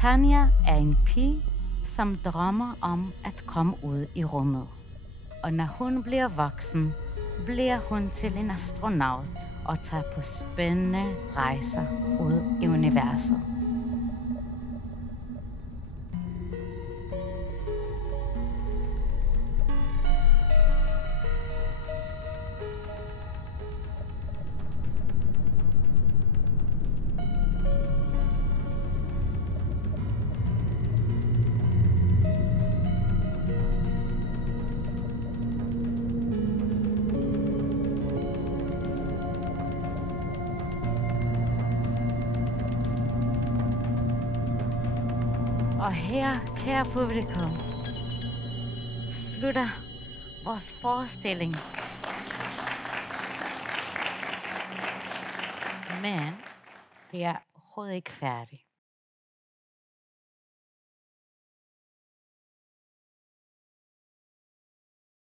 Tanja er en pige, som drømmer om at komme ud i rummet. Og når hun bliver voksen, bliver hun til en astronaut og tager på spændende rejser ud i universet. Og her, kære publikum, slutter vores forestilling. Men vi er overhovedet ikke færdige.